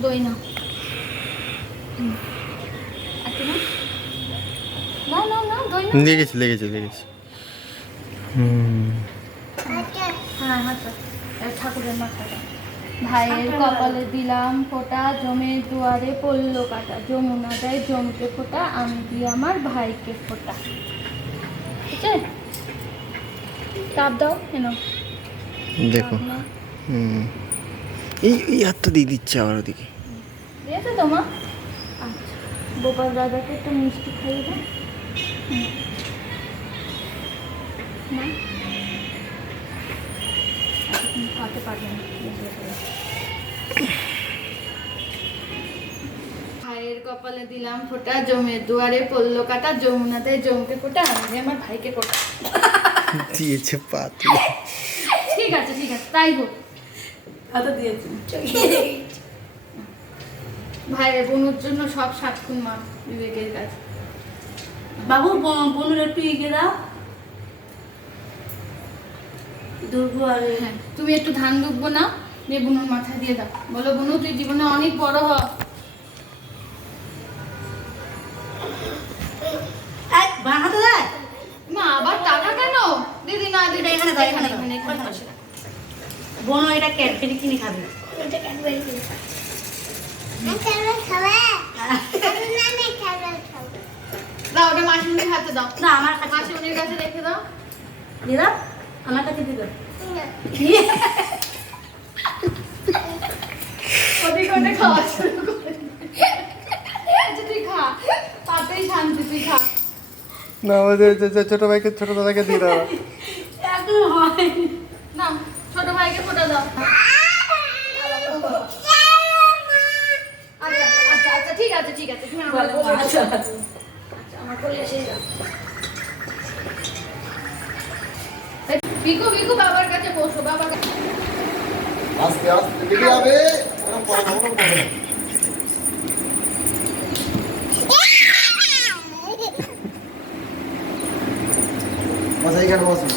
দই না, না না না দই না। লেগেছে লেগেছে লেগেছে। হ্যাঁ হাতটা ঠাকুরের মাথাটা। ভাইয়ের কপালে দিলাম ফোঁটা, জমের দুয়ারে পড়লো কাটা, যমুনা দেয় জমকে ফোঁটা, আমি দিই আমার ভাইকে ফোঁটা। ঠিক আছে, চাপ দাও কেন? দেখো এই এই হাতটা দিয়ে দিচ্ছে আবার ওদিকে। দিয়েছে তো মা? আচ্ছা, গোপাল দাদাকে একটু মিষ্টি খাইয়ে দাও না, খাওয়াতে পারবে না। ভাইয়ের কপালে দিলাম ফোঁটা, জমের দুয়ারে পড়লো কাটা, যমুনাতে জমকে ফোঁটা, আমি আমার ভাইকে ফোঁটা। দিয়েছে পাতি। ঠিক আছে ঠিক আছে, তাই হোক। দিয়েছি ভাইয়ের বোনের জন্য সব সাক্ষুন মা বিবেকের কাছে। বাবু বোনের একটু এগিয়ে দাও। দুর্গু আর হ্যাঁ, তুমি একটু ধান ডুববো না, নিয়ে বুনুর মাথা দিয়ে দাও, বলো বুনু তুই জীবনে অনেক বড় হ। বানাতে দেয়। মা আবার টাকা কেন? দিদি না দিদি এখানে দাও, এখানে দাও। এখানে বসে দাও। বোন এটা ক্যাডবেরি কিনে খাবে। দাও ওটা মাসিমণির হাতে দাও, না আমার কাছে মাসিমণির কাছে রেখে দাও। দিদা আমার কাছে দিদা। ওদিকে ওটা খাওয়া শুরু করে। আচ্ছা তুই খা, তাতেই শান্তি, তুই খা। না আমাদের ছোট ভাইকে ছোট দাদাকে দিয়ে দাও। এখন হয় না ছোট ভাইকে ফোঁটা দাও। আচ্ছা আচ্ছা আচ্ছা ঠিক আছে ঠিক আছে, তুমি আমার কোলে এসে যাও। আচ্ছা আমার কোলে এসে যাও। এই, বিকু বিকু বাবার কাছে বসো, বাবার কাছে। আস্তে আস্তে দিকে যাবে। ওরা পড়া না পড়া না। বস এইখানে বসুন।